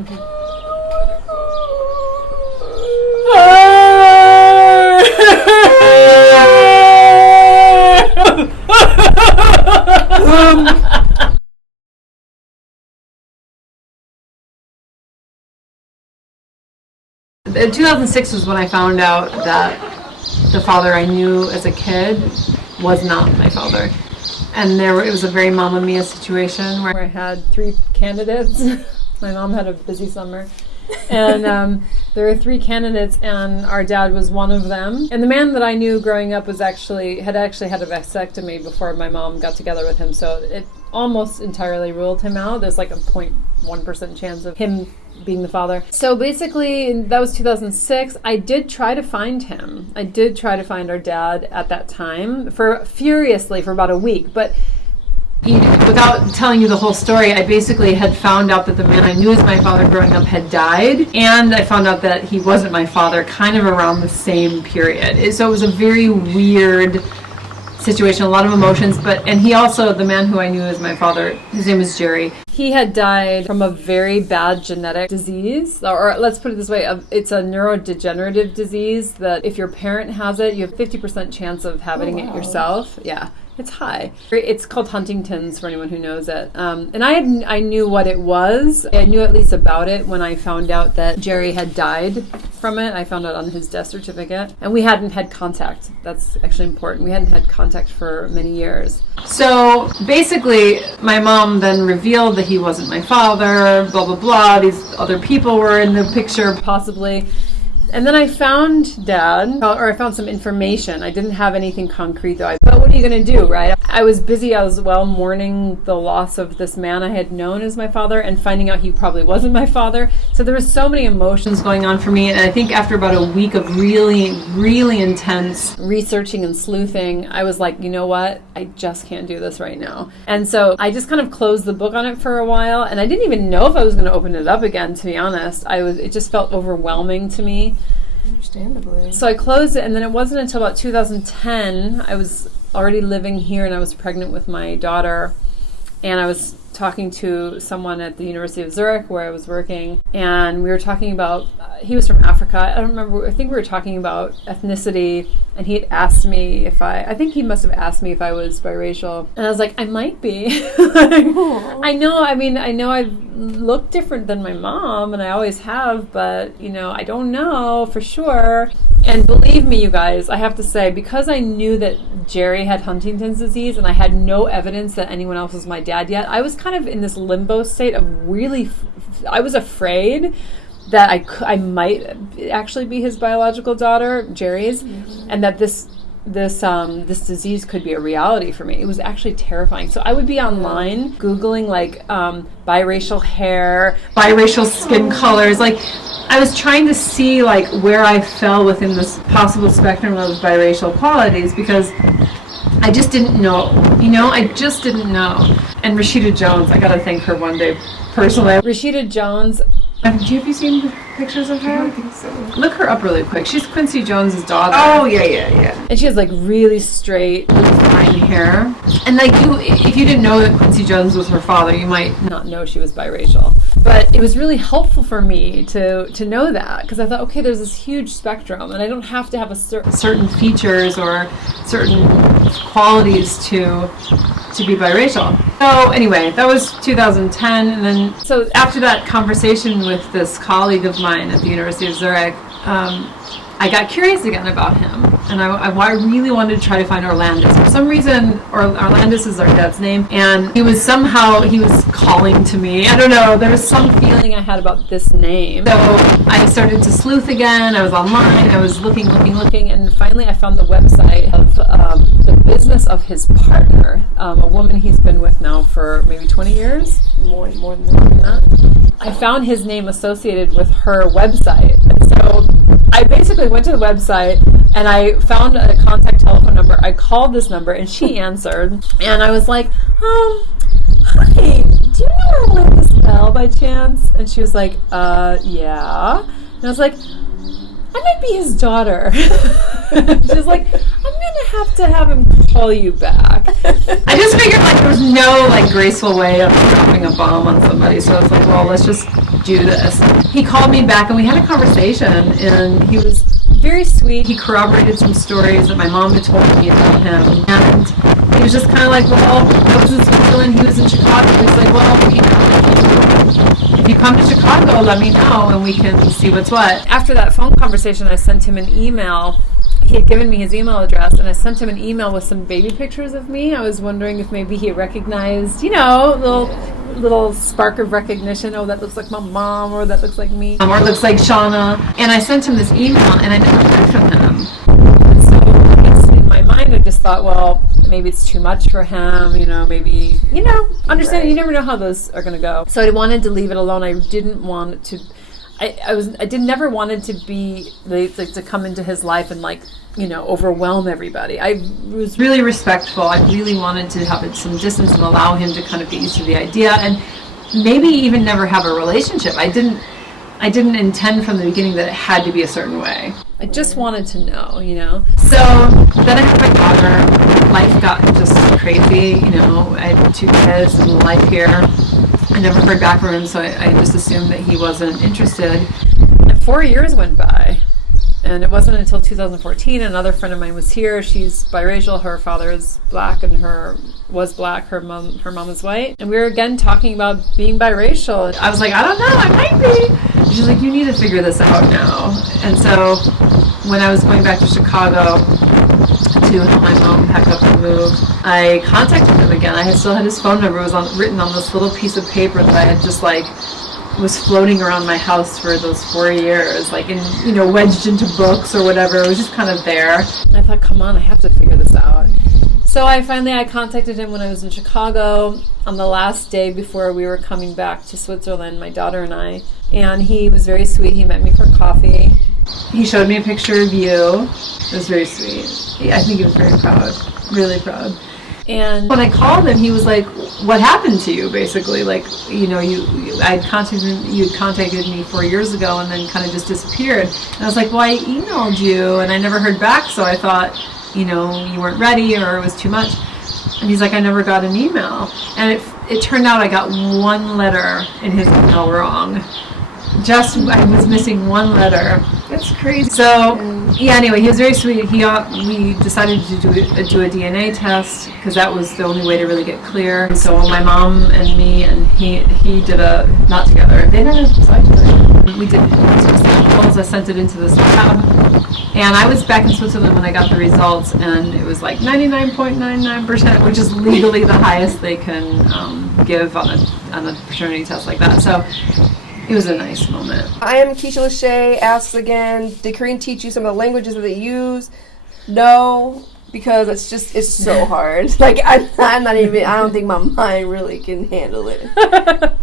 In 2006 was when I found out that the father I knew as a kid was not my father. And it was a very Mamma Mia situation where I had 3 candidates. My mom had a busy summer. And there were 3 candidates, and our dad was one of them. And the man that I knew growing up had actually had a vasectomy before my mom got together with him. So it almost entirely ruled him out. There's like a 0.1% chance of him being the father. So basically, that was 2006. I did try to find him. I did try to find our dad at that time furiously for about a week. But without telling you the whole story, I basically had found out that the man I knew as my father growing up had died, and I found out that he wasn't my father kind of around the same period. So it was a very weird situation, a lot of emotions, and he also, the man who I knew as my father, his name was Jerry. He had died from a very bad genetic disease, or let's put it this way, it's a neurodegenerative disease that if your parent has it, you have 50% chance of having it yourself. Yeah. It's high. It's called Huntington's for anyone who knows it. And I knew what it was. I knew at least about it when I found out that Jerry had died from it. I found out on his death certificate. And we hadn't had contact. That's actually important. We hadn't had contact for many years. So basically, my mom then revealed that he wasn't my father, blah, blah, blah. These other people were in the picture, possibly. And then I found Dad, or I found some information. I didn't have anything concrete though. But what are you going to do, right? I was busy as well mourning the loss of this man I had known as my father and finding out he probably wasn't my father. So there was so many emotions going on for me. And I think after about a week of really, really intense researching and sleuthing, I was like, you know what? I just can't do this right now. And so I just kind of closed the book on it for a while. And I didn't even know if I was going to open it up again, to be honest. It just felt overwhelming to me. Understandably. So I closed it, and then it wasn't until about 2010, I was already living here and I was pregnant with my daughter, and I was talking to someone at the University of Zurich where I was working, and we were talking about, he was from Africa, I don't remember, I think we were talking about ethnicity, and he had asked me if I think he must have asked me if I was biracial, and I was like, I might be. I know I've looked different than my mom, and I always have, but, I don't know for sure. And believe me, you guys, I have to say, because I knew that Jerry had Huntington's disease and I had no evidence that anyone else was my dad yet, I was kind of in this limbo state of I was afraid that I might actually be his biological daughter, Jerry's, and that this disease could be a reality for me. It was actually terrifying. So I would be online Googling biracial hair, biracial skin colors, I was trying to see where I fell within this possible spectrum of biracial qualities, because I just didn't know. I just didn't know. And Rashida Jones, I gotta thank her one day personally. Rashida Jones, have you seen pictures of her? I don't think so. Look her up really quick. She's Quincy Jones's daughter. Oh, yeah. And she has really straight, really fine hair. And if you didn't know that Quincy Jones was her father, you might not know she was biracial. But it was really helpful for me to know that, because I thought, okay, there's this huge spectrum, and I don't have to have certain features or certain qualities to be biracial. So anyway, that was 2010, and then so after that conversation with this colleague of mine at the University of Zurich, I got curious again about him, and I really wanted to try to find Orlandis. For some reason, Orlandis is our dad's name, and he was calling to me. I don't know, there was some feeling I had about this name. So I started to sleuth again. I was online, I was looking, and finally I found the website of the business of his partner, a woman he's been with now for maybe 20 years. More than that. I found his name associated with her website, and so I basically went to the website and I found a contact telephone number. I called this number and she answered, and I was like, hi, do you know Orlandis Bell by chance? And she was like, yeah. And I was like, I might be his daughter. She's like, I'm gonna have him call you back. I just figured like there was no like graceful way of dropping a bomb on somebody, so I was like, well, let's just do this. He called me back and we had a conversation, and he was very sweet. He corroborated some stories that my mom had told me about him, and he was just kind of like, well, I was in Switzerland, he was in Chicago. He's like, well, you know, if you come to Chicago, let me know and we can see what's what. After that phone conversation, I sent him an email. He had given me his email address, and I sent him an email with some baby pictures of me. I was wondering if maybe he recognized, you know, little spark of recognition. Oh, that looks like my mom, or that looks like me, or it looks like Shauna. And I sent him this email, and I never heard from him. So I guess in my mind, I just thought, well, maybe it's too much for him. You know, maybe, you know, understand. You never know how those are going to go. So I wanted to leave it alone. I didn't want it to. Never wanted to be like to come into his life and like, you know, overwhelm everybody. I was really respectful. I really wanted to have some distance and allow him to kind of get used to the idea, and maybe even never have a relationship. I didn't intend from the beginning that it had to be a certain way. I just wanted to know, you know. So then I had my daughter. Life got just crazy, you know. I had 2 kids and life here. I never heard back from him, so I just assumed that he wasn't interested. And 4 years went by, and it wasn't until 2014 another friend of mine was here. She's biracial. Her father is black, and was black. Her mom is white. And we were again talking about being biracial. I was like, I don't know, I might be. And she's like, you need to figure this out now. And so when I was going back to Chicago to help my mom pack up and move, I contacted him again. I still had his phone number. It was written on this little piece of paper that I had just like was floating around my house for those 4 years, like, in, you know, wedged into books or whatever. It was just kind of there. And I thought, come on, I have to figure this out. So I contacted him when I was in Chicago on the last day before we were coming back to Switzerland, my daughter and I. And he was very sweet. He met me for coffee. He showed me a picture of you. It was very sweet. I think he was very proud, really proud. And when I called him, he was like, what happened to you, basically? Like, you know, you had contacted me 4 years ago and then kind of just disappeared. And I was like, well, I emailed you and I never heard back, so I thought, you know, you weren't ready or it was too much. And he's like, I never got an email. And it turned out I got one letter in his email wrong. I was missing one letter. That's crazy. So, yeah, anyway, he was very sweet. We decided to do a DNA test because that was the only way to really get clear. And so my mom and me and he did not together. They never saw each other. We did samples. I sent it into this lab. And I was back in Switzerland when I got the results, and it was like 99.99%, which is legally the highest they can give on a paternity test like that. So it was a nice moment. I am Keisha Lachey. Asks again, did Korean teach you some of the languages that they use? No, because it's so hard. Like, I don't think my mind really can handle it.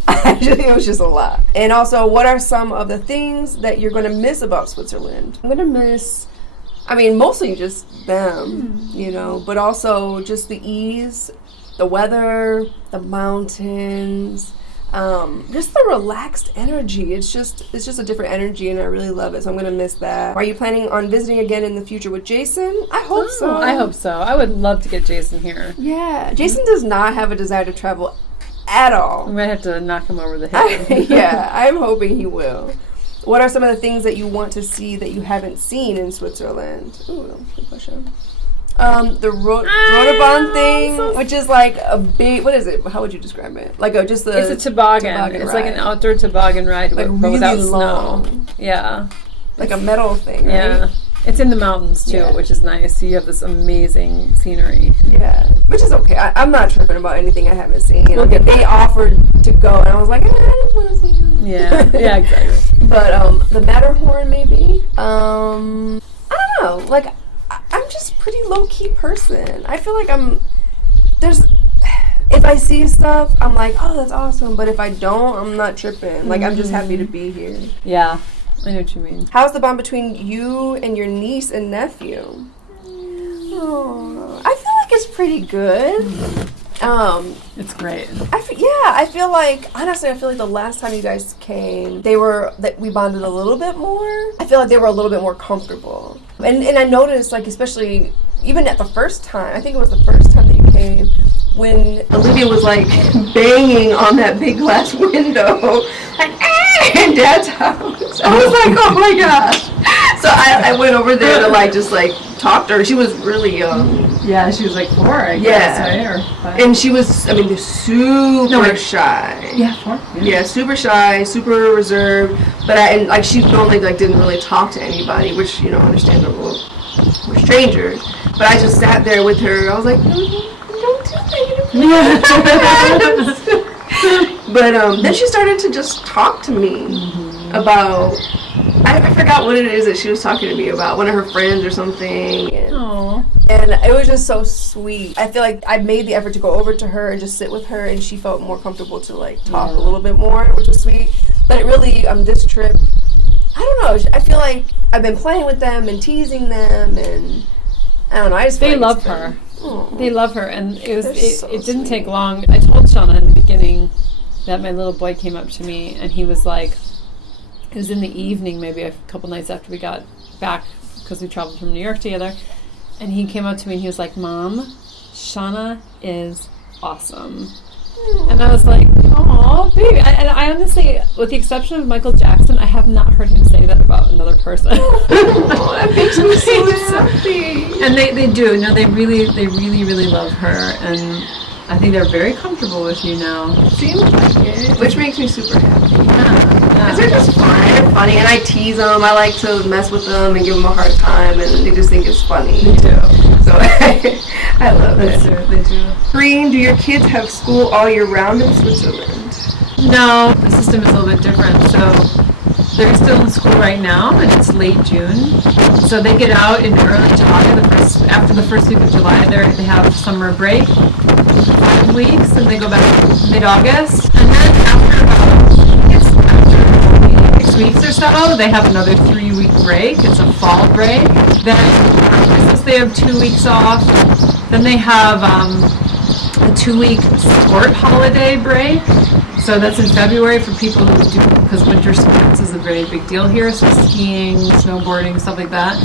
Actually, it was just a lot. And also, what are some of the things that you're going to miss about Switzerland? I'm going to miss, mostly just them, you know, but also just the ease, the weather, the mountains, just the relaxed energy. It's just a different energy, and I really love it, so I'm going to miss that. Are you planning on visiting again in the future with Jason? I hope so. I hope so. I would love to get Jason here. Yeah. Jason does not have a desire to travel at all. We might have to knock him over the head. Yeah, I'm hoping he will. What are some of the things that you want to see that you haven't seen in Switzerland? Ooh, good question. The Rotobahn thing, which is like a big, what is it? How would you describe it? Like it's a toboggan. It's like an outdoor toboggan ride, like but really without long. Snow. Yeah. Like a metal thing, right? Yeah. It's in the mountains too, which is nice. So you have this amazing scenery. Yeah, which is okay. I'm not tripping about anything I haven't seen. They offered to go, and I was like, I just want to see them. Yeah, yeah, exactly. But the Matterhorn, maybe. I don't know. Like, I'm just pretty low-key person. I feel like if I see stuff, I'm like, oh, that's awesome. But if I don't, I'm not tripping. Like, I'm just happy to be here. Yeah, I know what you mean. How's the bond between you and your niece and nephew? Oh, I feel like it's pretty good. It's great. I feel like, honestly, the last time you guys came, we bonded a little bit more. I feel like they were a little bit more comfortable. And I noticed, like, especially, even at the first time, I think it was the first time that you came, when Olivia was, like, banging on that big glass window, like, in Dad's house. I was like, oh my gosh. So I went over there to, like, just, like, talk to her. She was really young. Yeah, she was like 4, I guess, right? Or 5. And she was, super shy. Yeah, 4. Yeah, super shy, super reserved. But she normally, like, didn't really talk to anybody, which, understandable. We're strangers. But I just sat there with her. I was like, don't do that. But then she started to just talk to me about, I forgot what it is that she was talking to me about, one of her friends or something. And it was just so sweet. I feel like I made the effort to go over to her and just sit with her, and she felt more comfortable to, like, talk a little bit more, which was sweet. But it really, this trip, I don't know, I feel like I've been playing with them and teasing them, and I don't know, I just feel they like love her. They love her, and it didn't take long. I told Shauna in the beginning that my little boy came up to me, and he was like, it was in the evening, maybe a couple nights after we got back, because we traveled from New York together, and he came up to me and he was like, Mom, Shauna is awesome. And I was like, oh, baby. I honestly, with the exception of Michael Jackson, I have not heard him say that about another person. That makes me so happy. And they do. No, they really love her. And I think they're very comfortable with you now. Seems like it. Which makes me super happy. Yeah. Because they're just fun. They're funny. And I tease them. I like to mess with them and give them a hard time. And they just think it's funny. They do. So I love it. They do. Green, do your kids have school all year round in Switzerland? No, the system is a little bit different. So they're still in school right now, and it's late June. So they get out in early July. After the first week of July, they have summer break, 5 weeks, and they go back mid-August. And then after 6 weeks or so, they have another 3-week break. It's a fall break. Then after Christmas, they have 2 weeks off. Then they have a 2-week sport holiday break. So that's in February for people who do, because winter sports is a very big deal here. So skiing, snowboarding, stuff like that.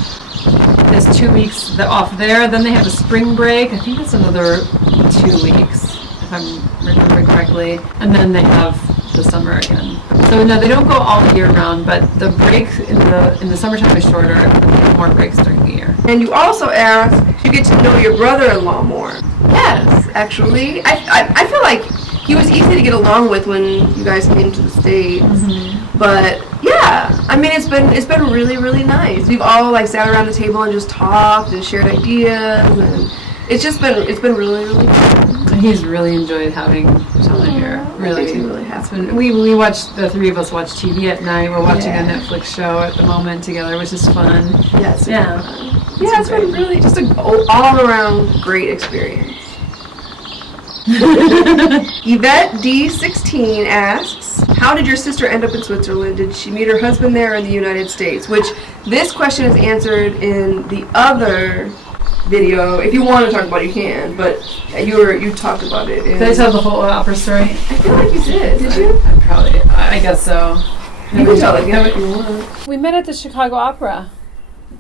There's 2 weeks off there. Then they have a spring break. I think it's another 2 weeks, if I'm remembering correctly. And then they have the summer again. So no, they don't go all year round, but the break in the summertime is shorter, and more breaks during the year. And you also asked, you get to know your brother-in-law more. Yes, actually. I feel like he was easy to get along with when you guys came to the States. Mm-hmm. But yeah, I mean, it's been really, really nice. We've all, like, sat around the table and just talked and shared ideas, and it's been really, really fun. He's really enjoyed having Shauna here. Really, really happy. We watched, the three of us watch TV at night. We're watching a Netflix show at the moment together, which is fun. Yes. Yeah. It's been really just an all-around great experience. Yvette D16 asks, how did your sister end up in Switzerland? Did she meet her husband there or in the United States? Which this question is answered in the other video. If you want to talk about it, you can, but you talked about it. Did I tell the whole opera story? I feel like you did. Did you? I guess so. You can tell it again if you want. We met at the Chicago Opera.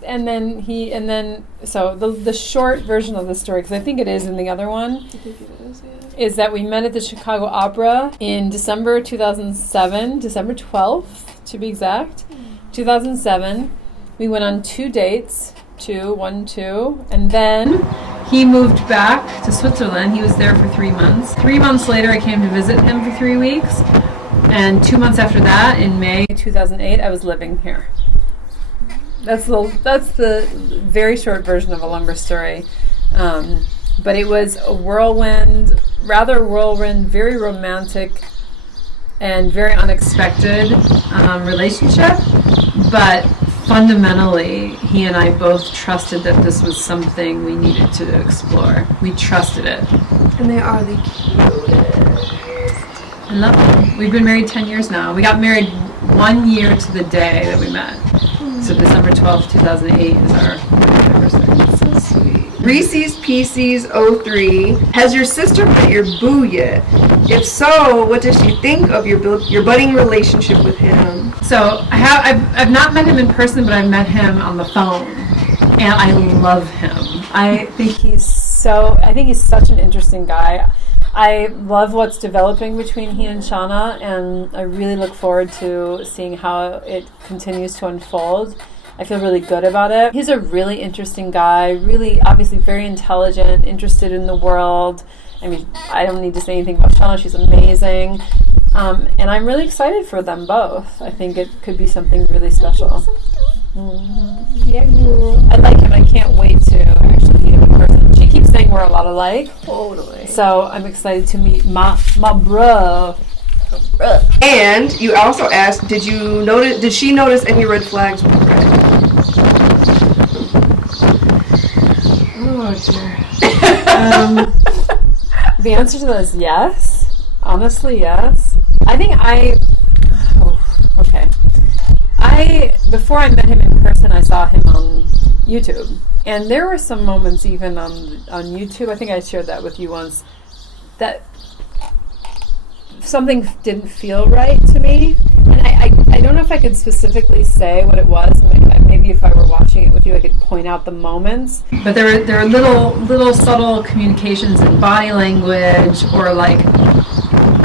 And then so the short version of the story, because I think it is in the other one, I think it is, yeah. Is that we met at the Chicago Opera in December 2007, December 12th to be exact, 2007. We went on 2 dates, 2, and then he moved back to Switzerland. He was there for 3 months. 3 months later, I came to visit him for 3 weeks, and 2 months after that, in May 2008, I was living here. That's the very short version of a longer story. But it was a rather whirlwind, very romantic, and very unexpected relationship. But fundamentally, he and I both trusted that this was something we needed to explore. We trusted it. And they are the cutest. I love them. We've been married 10 years now. We got married 1 year to the day that we met. So December 12th, 2008 is our anniversary. That's so sweet. Reese's Pieces 03. Has your sister met your boo yet? If so, what does she think of your budding relationship with him? So I've not met him in person, but I've met him on the phone, and I love him. I think he's such an interesting guy. I love what's developing between he and Shanna, and I really look forward to seeing how it continues to unfold. I feel really good about it. He's a really interesting guy, really obviously very intelligent, interested in the world. I mean, I don't need to say anything about Shanna. She's amazing. And I'm really excited for them both. I think it could be something really special. Yeah, I like him. I can't wait to actually meet him in person. She keeps saying we're a lot alike. Totally. So I'm excited to meet my bro. And you also asked, did she notice any red flags with Red? Oh dear. The answer to that is yes. Honestly, yes. I think before I met him in person, I saw him on YouTube. And there were some moments even on YouTube, I think I shared that with you once, that something didn't feel right to me. And I don't know if I could specifically say what it was. Maybe if I were watching it with you, I could point out the moments. But there are little subtle communications in body language, or like,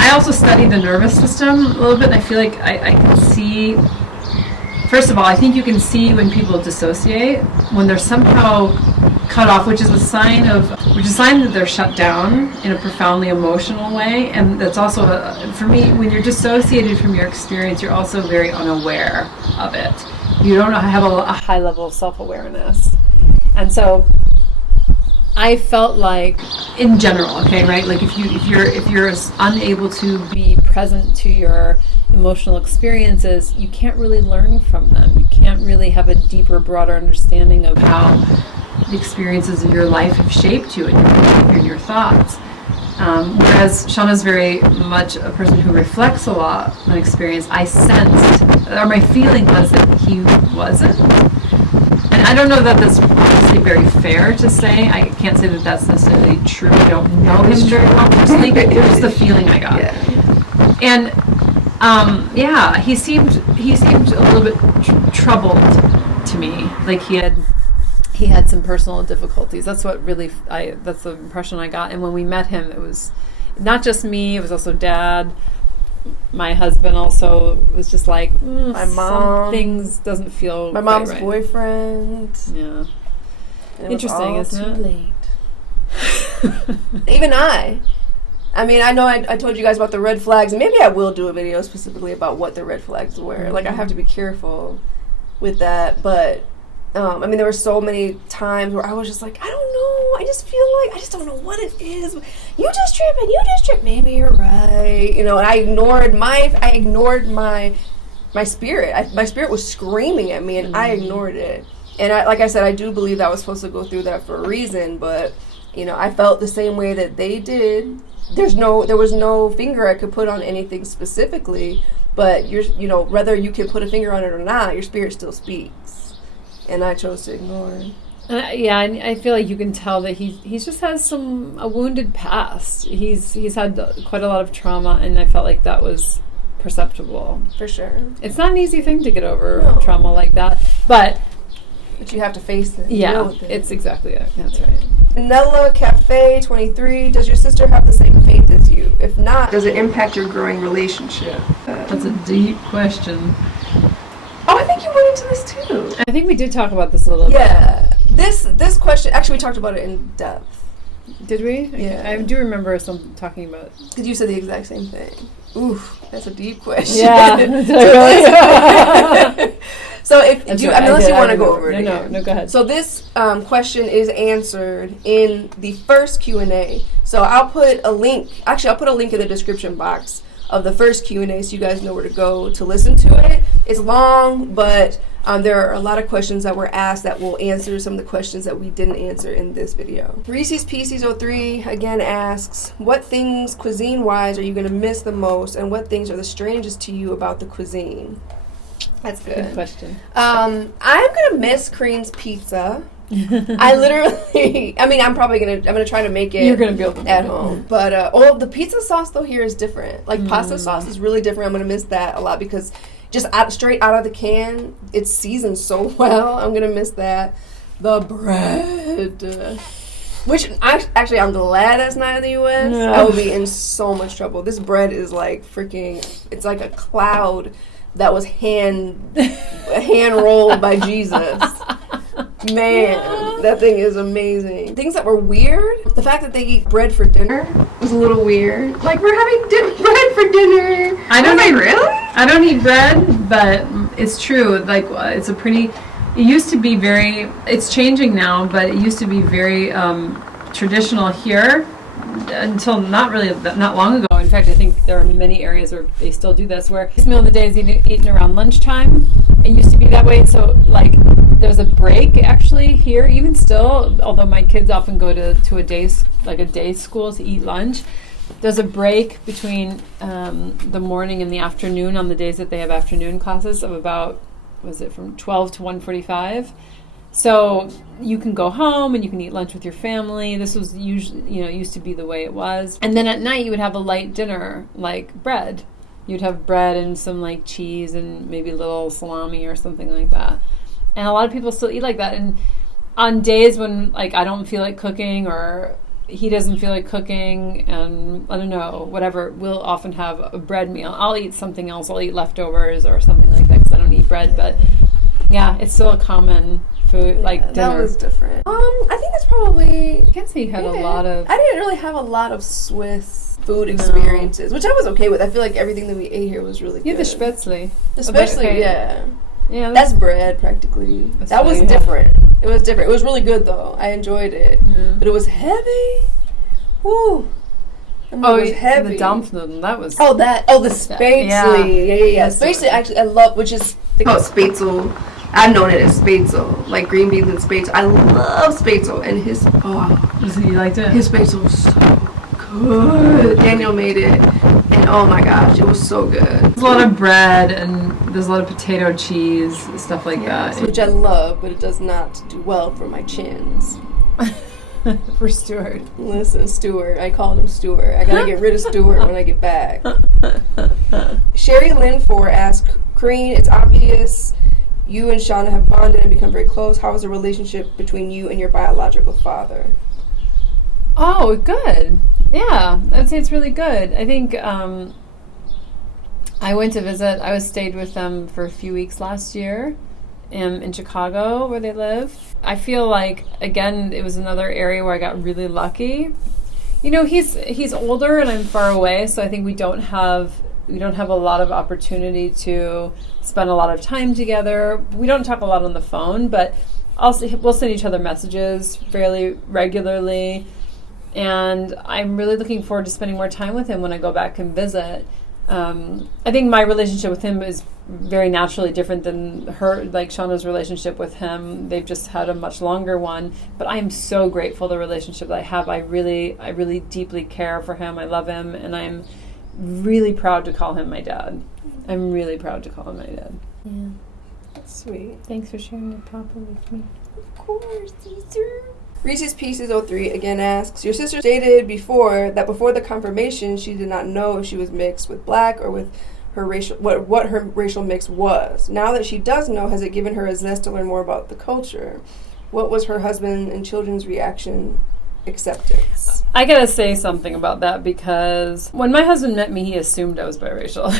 I also study the nervous system a little bit, and I feel like I can see. First of all, I think you can see when people dissociate, when they're somehow cut off, which is a sign that they're shut down in a profoundly emotional way. And that's also, for me, when you're dissociated from your experience, you're also very unaware of it. You don't have a high level of self-awareness. And so I felt like, in general, okay, right? Like if you're unable to be present to your emotional experiences, you can't really learn from them. You can't really have a deeper, broader understanding of how the experiences of your life have shaped you and your behavior and your thoughts. Whereas Shanna's very much a person who reflects a lot on experience. I sensed, or my feeling was that he wasn't. And I don't know that that's obviously very fair to say. I can't say that that's necessarily true. I don't know him very well personally, but it was the feeling I got. Yeah. And he seemed a little bit troubled to me. Like he had some personal difficulties. That's what really that's the impression I got. And when we met him, it was not just me. It was also Dad. My husband also was just like, my mom. Some things doesn't feel. My mom's right. boyfriend. Yeah. It interesting, was all isn't too it? Late. Even I mean, I know I told you guys about the red flags, and maybe I will do a video specifically about what the red flags were. Mm-hmm. Like, I have to be careful with that, but, I mean, there were so many times where I was just like, I don't know, I just don't know what it is. You just tripping, maybe you're right. You know, and I ignored my spirit. My spirit was screaming at me, and I ignored it. And like I said, I do believe that I was supposed to go through that for a reason, but, you know, I felt the same way that they did. There was no finger I could put on anything specifically, but whether you can put a finger on it or not, your spirit still speaks, and I chose to ignore it. And I feel like you can tell that he just has a wounded past. He's had quite a lot of trauma, and I felt like that was perceptible. For sure. It's not an easy thing to get over trauma like that, but you have to face it. Yeah, deal with it. It's exactly it. That's right. Nella Cafe 23. Does your sister have the same faith as you? If not, does it impact your growing relationship? That's a deep question. Oh, I think you went into this too. I think we did talk about this a little bit. Yeah. This question, actually, we talked about it in depth. Did we? Yeah. I do remember talking about. Because you said the exact same thing. Oof, that's a deep question. Yeah. So unless you want to go over it again. No, go ahead. So this question is answered in the first Q&A. So I'll put a link in the description box of the first Q&A so you guys know where to go to listen to it. It's long, but there are a lot of questions that were asked that will answer some of the questions that we didn't answer in this video. Reese's Pieces 03 again asks, what things cuisine-wise are you going to miss the most, and what things are the strangest to you about the cuisine? That's good. Good question. I'm going to miss Crean's Pizza. I literally, I mean, I'm gonna try to make it. You're gonna be able to at home, but the pizza sauce though here is different. Like pasta sauce is really different. I'm gonna miss that a lot because just straight out of the can, it's seasoned so well. I'm gonna miss that. The bread, which I'm glad that's not in the U.S. No. I would be in so much trouble. This bread is like freaking. It's like a cloud that was hand rolled by Jesus. Man, that thing is amazing. Things that were weird, the fact that they eat bread for dinner was a little weird. Like, we're having bread for dinner. I don't eat bread, but it's true. Like, it's a pretty, it used to be very, it's changing now, but it used to be very traditional here until not long ago. In fact, I think there are many areas where they still do this, where this meal of the day is eaten around lunchtime. It used to be that way, so like there's a break actually here, even still, although my kids often go to a day school to eat lunch. There's a break between the morning and the afternoon on the days that they have afternoon classes of about, from 12 to 1:45. So you can go home and you can eat lunch with your family. This was usually, it used to be the way it was. And then at night you would have a light dinner, like bread. You'd have bread and some like cheese and maybe a little salami or something like that. And a lot of people still eat like that. And on days when like I don't feel like cooking or he doesn't feel like cooking and I don't know, whatever, we'll often have a bread meal. I'll eat something else. I'll eat leftovers or something like that because I don't eat bread. But yeah, it's still a common food, like dinner. That was different. I think that's probably. I can't say you had a lot of. I didn't really have a lot of Swiss food experiences, which I was okay with. I feel like everything that we ate here was really good. Yeah, the spätzle. Especially, yeah. Yeah, that's bread practically. That was different. It was different. It was really good though. I enjoyed it, but it was heavy. Woo. It was heavy. The Dampfnudeln, that was. The spätzle. Yeah. Spätzle, actually, I love, which is called spätzle. I've known it as spätzle, like green beans and spätzle. I love spätzle, and You liked it? His spätzle was so good. Daniel made it, and oh my gosh, it was so good. There's a lot of bread, and there's a lot of potato cheese, stuff like that. Which I love, but it does not do well for my chins. For Stuart. Listen, Stuart. I called him Stuart. I gotta get rid of Stuart when I get back. Sherry Lynn 4 asks, Corrine, it's obvious you and Shanna have bonded and become very close. How is the relationship between you and your biological father? Oh, good. Yeah, I'd say it's really good. I think I went to visit. I stayed with them for a few weeks last year in Chicago, where they live. I feel like, again, it was another area where I got really lucky. He's older and I'm far away, so I think we don't have a lot of opportunity to spend a lot of time together. We don't talk a lot on the phone, but we'll send each other messages fairly regularly. And I'm really looking forward to spending more time with him when I go back and visit. I think my relationship with him is very naturally different than Shanna's relationship with him. They've just had a much longer one. But I am so grateful the relationship that I have. I really deeply care for him. I love him, and I'm really proud to call him my dad. I'm really proud to call him my dad. Yeah. That's sweet. Thanks for sharing your papa with me. Of course, Caesar. Reese's Pieces 03 again asks, your sister stated before that before the confirmation she did not know if she was mixed with black or with her racial what her racial mix was. Now that she does know, has it given her a zest to learn more about the culture? What was her husband and children's reaction? Acceptance. I gotta say something about that, because when my husband met me, he assumed I was biracial.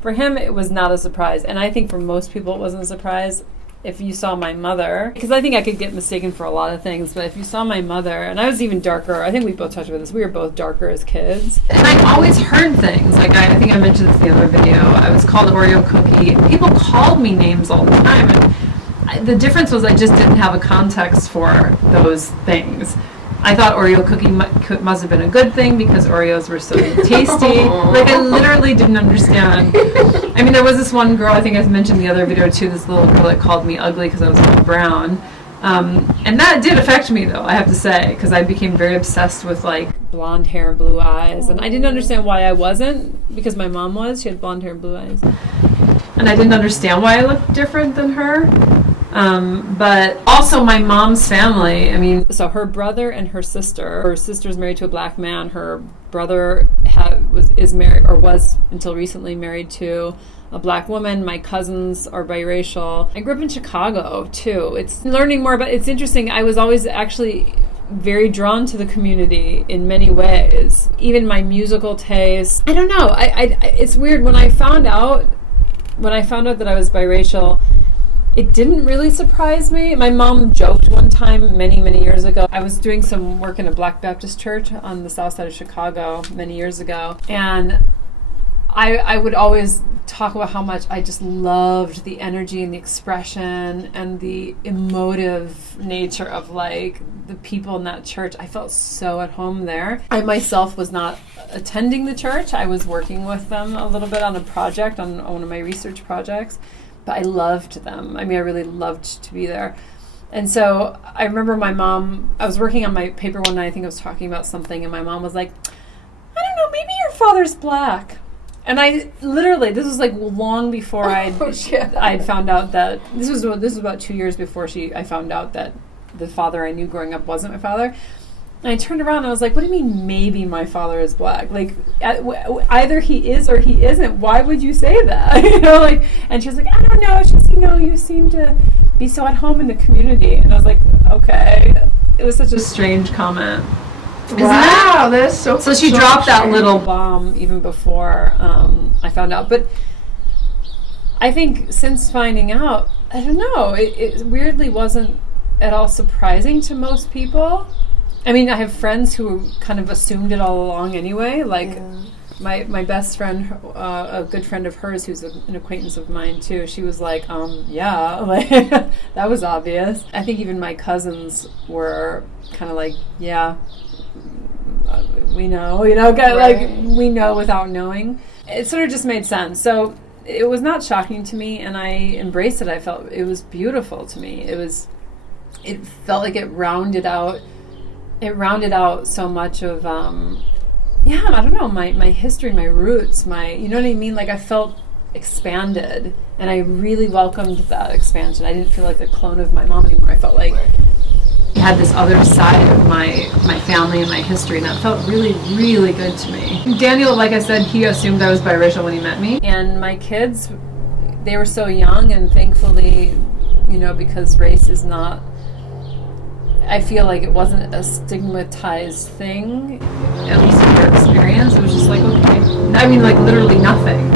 For him, it was not a surprise, and I think for most people it wasn't a surprise. If you saw my mother, because I think I could get mistaken for a lot of things, but if you saw my mother, and I was even darker, I think we both talked about this, we were both darker as kids. And I always heard things, I think I mentioned this in the other video, I was called Oreo Cookie. People called me names all the time, and the difference was I just didn't have a context for those things. I thought Oreo Cookie must have been a good thing because Oreos were so tasty. I literally didn't understand. There was this one girl, I think I mentioned in the other video too, this little girl that called me ugly because I was all brown. And that did affect me though, I have to say, because I became very obsessed with blonde hair and blue eyes. And I didn't understand why I wasn't, because my mom was. She had blonde hair and blue eyes. And I didn't understand why I looked different than her. But also my mom's family, I mean, so her brother and her sister's married to a black man. Her brother is married, or was until recently married to a black woman. My cousins are biracial. I grew up in Chicago too. It's learning more about, it's interesting. I was always actually very drawn to the community in many ways. Even my musical taste. I don't know. It's weird. When I found out that I was biracial, it didn't really surprise me. My mom joked one time many, many years ago. I was doing some work in a Black Baptist church on the south side of Chicago many years ago. And I would always talk about how much I just loved the energy and the expression and the emotive nature of like the people in that church. I felt so at home there. I myself was not attending the church. I was working with them a little bit on a project, on one of my research projects. But I loved them. I mean, I really loved to be there. And so I remember my mom, I was working on my paper one night, I think I was talking about something, and my mom was like, I don't know, maybe your father's black. And I literally, this was like long before I'd found out that, this was about 2 years before I found out that the father I knew growing up wasn't my father. And I turned around and I was like, what do you mean maybe my father is black? Like, either he is or he isn't. Why would you say that? You know, like, and she was like, I don't know. It's just, you seem to be so at home in the community. And I was like, okay. It was such a strange comment. Wow, that's so she dropped that little bomb even before I found out. But I think since finding out, I don't know, it weirdly wasn't at all surprising to most people. I mean, I have friends who kind of assumed it all along anyway. Like, my best friend, a good friend of hers who's an acquaintance of mine too, she was like, yeah, like, that was obvious. I think even my cousins were kind of like, yeah, we know, like, we know without knowing. It sort of just made sense. So it was not shocking to me, and I embraced it. I felt it was beautiful to me. It felt like it rounded out so much of, I don't know, my history, my roots, you know what I mean? Like, I felt expanded, and I really welcomed that expansion. I didn't feel like a clone of my mom anymore. I felt like I had this other side of my family and my history, and that felt really, really good to me. Daniel, like I said, he assumed I was biracial when he met me. And my kids, they were so young, and thankfully, because race is not, I feel like it wasn't a stigmatized thing, at least in their experience. It was just like, okay. I mean, like, literally nothing.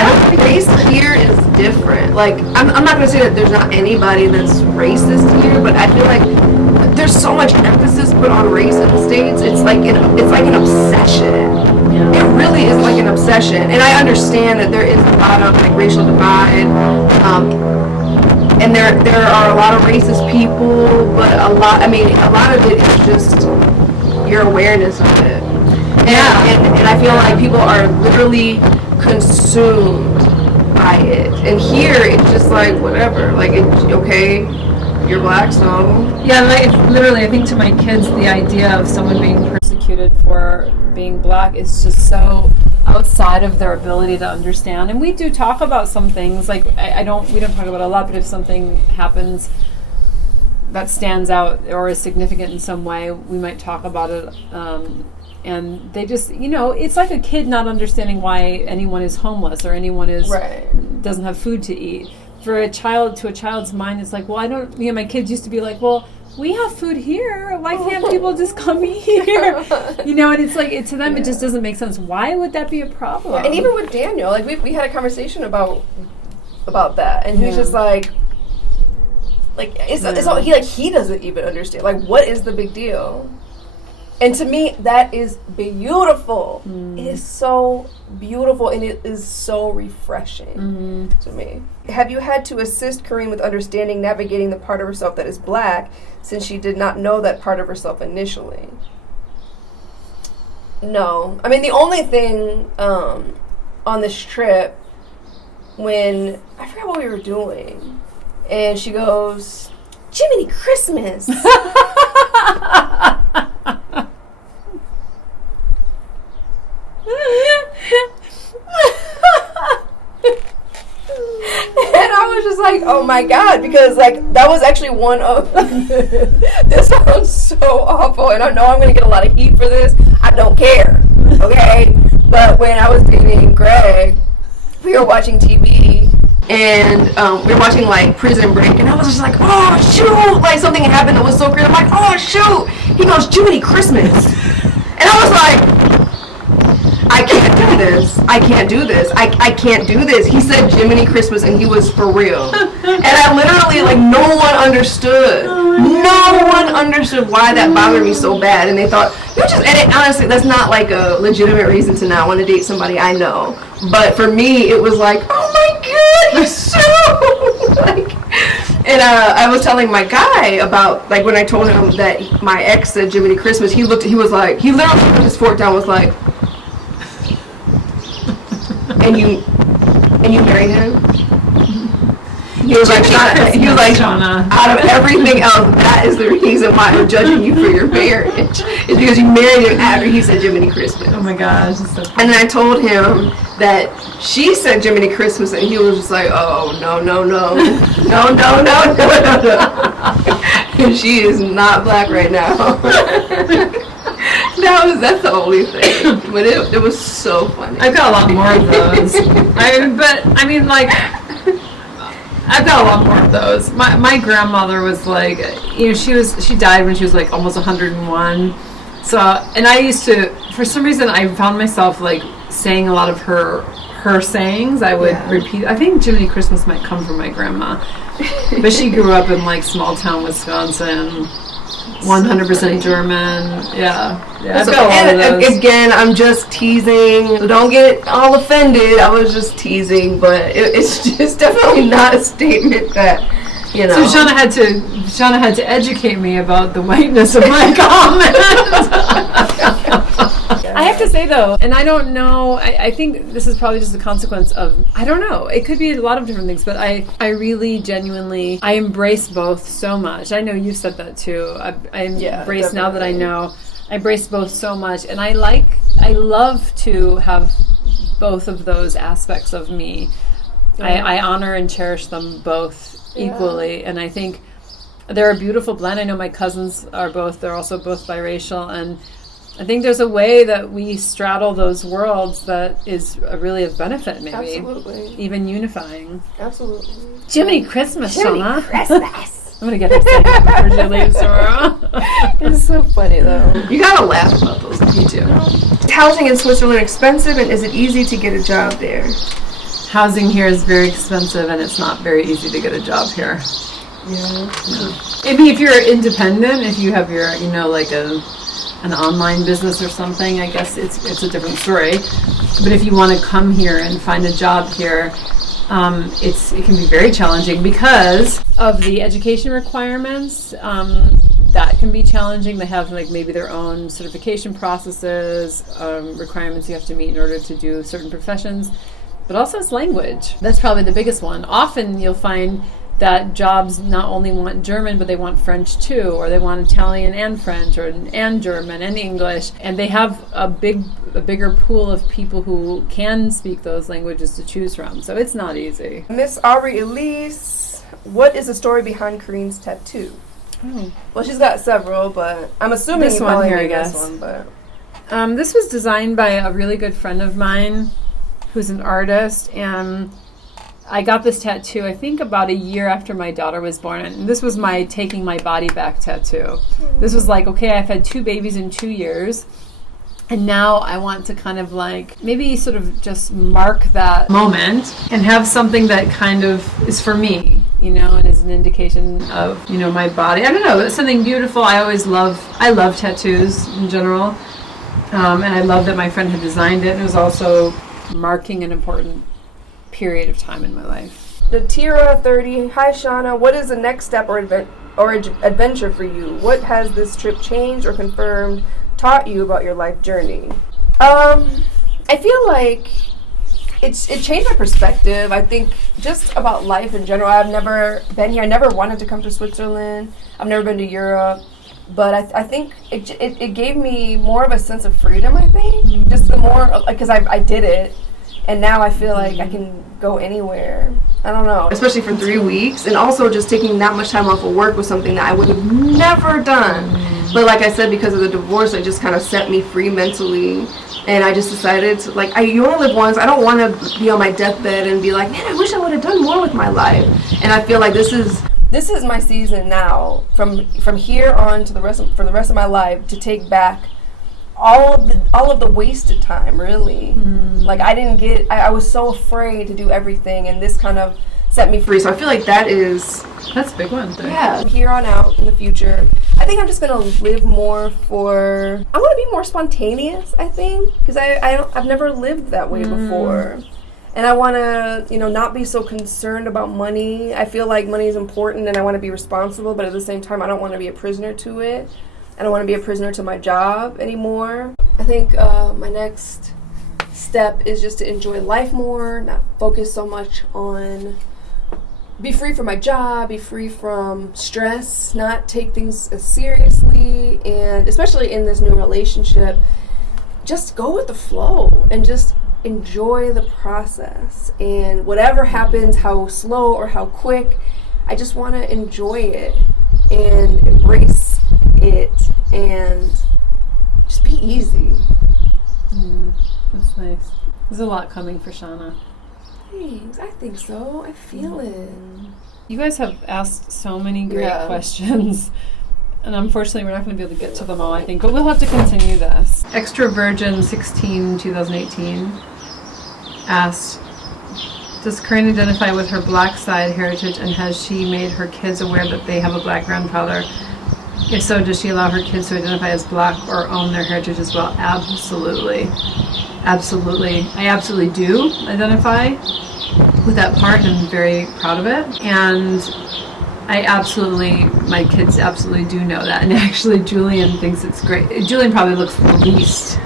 I don't think race here is different. Like, I'm not going to say that there's not anybody that's racist here, but I feel like there's so much emphasis put on race in the States. It's like an obsession. Yeah. It really is like an obsession. And I understand that there is a lot of, like, racial divide. And there are a lot of racist people, but a lot of it is just your awareness of it. And I feel like people are literally consumed by it. And here, it's just like, whatever. Like, it's okay, you're black, so... Yeah, like, literally, I think to my kids, the idea of someone being persecuted for being black is just so outside of their ability to understand. And we do talk about some things, like, we don't talk about it a lot, but if something happens that stands out or is significant in some way, we might talk about it. And they just, it's like a kid not understanding why anyone is homeless or anyone doesn't have food to eat. For a child's mind, it's like, well, I don't, my kids used to be like, well, we have food here. Why can't people just come here? And it's like, to them, it just doesn't make sense. Why would that be a problem? Yeah, and even with Daniel, like, we had a conversation about that, and he's just like it's all, he doesn't even understand. Like, what is the big deal? And to me, that is beautiful. It is so beautiful, and it is so refreshing to me. Have you had to assist Corinne with understanding, navigating the part of herself that is black, since she did not know that part of herself initially? No. I mean, the only thing on this trip, when, I forgot what we were doing, and she goes, Jiminy Christmas! And I was just like, oh my God, because like that was actually one of this sounds so awful, and I know I'm gonna get a lot of heat for this. I don't care, okay? But when I was dating Greg, we were watching TV, and we were watching like Prison Break, and I was just like, oh shoot, like something had happened that was so great. I'm like, oh shoot. He goes, Jiminy Christmas, and I was like, I can't do this. I can't do this. I can't do this. He said Jiminy Christmas, and he was for real. And I literally, like, no one understood. No one understood why that bothered me so bad. And they thought, you're just, and it, honestly, that's not like a legitimate reason to not want to date somebody I know. But for me, it was like, oh my God, he's so, like, and I was telling my guy about, like, when I told him that my ex said Jiminy Christmas, he looked, he was like, he literally put his fork down, was like, and you married him? He was like, Shauna, out of everything else, that is the reason why I'm judging you for your marriage. It's because you married him after he said Jiminy Christmas. Oh my gosh. So and then I told him that she said Jiminy Christmas, and he was just like, oh, no. And she is not black right now. That's the only thing. But it was so funny. I've got a lot more of those. I've got a lot more of those. My grandmother was like, she died when she was like almost 101. So, and I used to, for some reason, I found myself like saying a lot of her sayings. I would repeat. I think Jiminy Christmas might come from my grandma, but she grew up in like small town Wisconsin. 100% German. Yeah. I've got a lot of those. Again, I'm just teasing. So don't get all offended. I was just teasing, but it's just definitely not a statement that, you know. So Shauna had to educate me about the whiteness of my comment. I have to say though, and I don't know, I think this is probably just a consequence of, I don't know, it could be a lot of different things, but I really genuinely, I embrace both so much. I know you said that too. I embrace, now that I know, I embrace both so much, and I love to have both of those aspects of me. I honor and cherish them both equally, and I think they're a beautiful blend. I know my cousins they're also both biracial, and I think there's a way that we straddle those worlds that is really of benefit, maybe. Absolutely. Even unifying. Absolutely. Jiminy Christmas, Shauna. Christmas. I'm going to get her saying that before she leaves tomorrow. It's so funny, though. You gotta laugh about those. Me too. Is housing in Switzerland expensive, and is it easy to get a job there? Housing here is very expensive, and it's not very easy to get a job here. Yeah. No. Maybe if you're independent, if you have your, like an online business or something, I guess it's a different story. But if you want to come here and find a job here, it can be very challenging because of the education requirements. That can be challenging. They have like maybe their own certification processes, requirements you have to meet in order to do certain professions. But also it's language. That's probably the biggest one. Often you'll find that jobs not only want German, but they want French too, or they want Italian and French, and German and English, and they have a bigger pool of people who can speak those languages to choose from. So it's not easy. Miss Aubrey Elise, what is the story behind Kareen's tattoo? Oh. Well, she's got several, but I'm assuming this you one probably here, I made guess. This one, but this was designed by a really good friend of mine, who's an artist, and I got this tattoo, I think, about a year after my daughter was born. And this was my taking my body back tattoo. This was like, okay, I've had 2 babies in 2 years. And now I want to kind of like, maybe sort of just mark that moment and have something that kind of is for me, and is an indication of, my body. I don't know, it's something beautiful. I love tattoos in general. And I love that my friend had designed it. And it was also marking an important period of time in my life. The Tira 30, hi Shauna, what is the next step or adventure for you? What has this trip changed or confirmed, taught you about your life journey? I feel like it changed my perspective. I think just about life in general. I've never been here. I never wanted to come to Switzerland. I've never been to Europe. But I think it gave me more of a sense of freedom, I think. Just the more, because I did it. And now I feel like I can go anywhere. I don't know. Especially for 3 weeks. And also just taking that much time off of work was something that I would have never done. But like I said, because of the divorce, it just kind of set me free mentally. And I just decided to, like, you only live once. I don't want to be on my deathbed and be like, man, I wish I would have done more with my life. And I feel like this is my season now, from here on to for the rest of my life, to take back all of the wasted time, really. Like, I was so afraid to do everything, and this kind of set me free. So I feel like that's a big one. Yeah. Here on out in the future, I think I'm just gonna live more I want to be more spontaneous, I think, because I've never lived that way before. And I want to, not be so concerned about money. I feel like money is important and I want to be responsible, but at the same time, I don't want to be a prisoner to it. I don't want to be a prisoner to my job anymore. I think my next step is just to enjoy life more, not focus so much on, be free from my job, be free from stress, not take things as seriously, and especially in this new relationship, just go with the flow and just enjoy the process. And whatever happens, how slow or how quick, I just want to enjoy it and embrace it and just be easy. That's nice. There's a lot coming for Shanna. Thanks. I think so. I feel it. You guys have asked so many great questions, and unfortunately we're not going to be able to get to them all, I think, but we'll have to continue this. Extra Virgin 16 2018 asked, does Corinne identify with her black side heritage, and has she made her kids aware that they have a black grandfather? If so, does she allow her kids to identify as black or own their heritage as well? Absolutely. Absolutely. I absolutely do identify with that part, and I'm very proud of it. And my kids absolutely do know that. And actually, Julian thinks it's great. Julian probably looks the least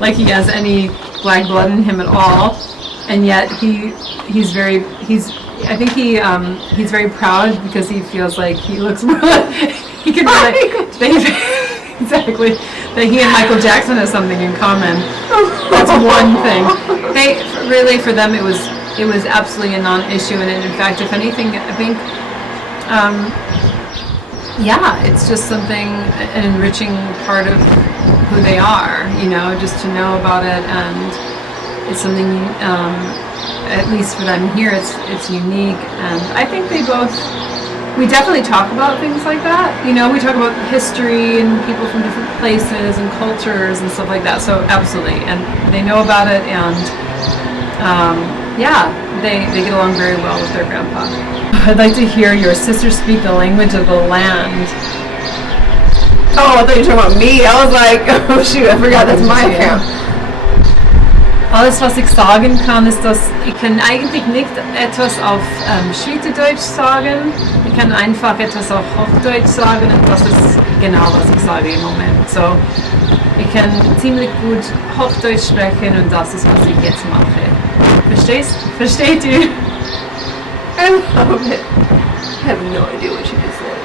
like he has any black blood in him at all. And yet he's very proud because he feels like he looks he can exactly, that he and Michael Jackson have something in common. That's one thing. For them it was absolutely a non-issue, and in fact, if anything, I think it's just something, an enriching part of who they are, just to know about it. And it's something, at least for them here, it's unique. And I think we definitely talk about things like that. We talk about history and people from different places and cultures and stuff like that. So absolutely, and they know about it, and they get along very well with their grandpa. I'd like to hear your sister speak the language of the land. Oh, I thought you were talking about me. I was like, oh shoot, I forgot that's my account. Alles, was ich sagen kann, ist, dass ich kann eigentlich nicht etwas auf Schweizerdeutsch sagen. Ich kann einfach etwas auf Hochdeutsch sagen, und das ist genau, was ich sage im Moment. So, ich kann ziemlich gut Hochdeutsch sprechen, und das ist, was ich jetzt mache. Versteht ihr? I love it. I have no idea what you just said.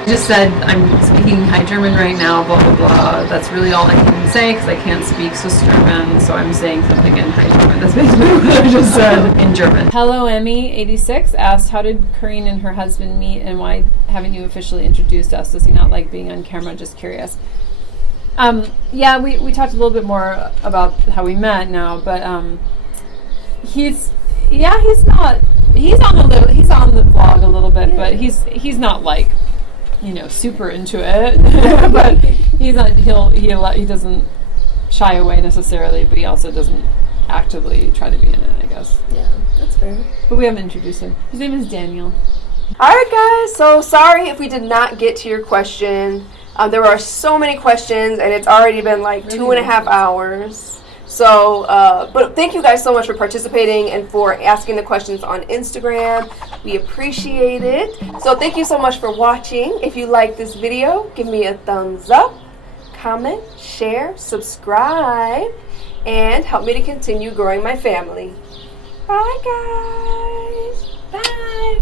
I just said I'm speaking High German right now, blah blah blah. That's really all I can say because I can't speak Swiss German, so I'm saying something in High German. That's basically what I just said in German. Hello Emmy86 asked, how did Corinne and her husband meet, and why haven't you officially introduced us? Does he not like being on camera? Just curious. We talked a little bit more about how we met now, but he's on the vlog a little bit, but he's not like, super into it. But he's not. He doesn't shy away necessarily, but he also doesn't actively try to be in it, I guess. Yeah, that's fair. But we haven't introduced him. His name is Daniel. All right, guys. So sorry if we did not get to your question. There are so many questions, and it's already been like really 2.5 hours. So, but thank you guys so much for participating and for asking the questions on Instagram. We appreciate it. So thank you so much for watching. If you like this video, give me a thumbs up, comment, share, subscribe, and help me to continue growing my family. Bye, guys. Bye.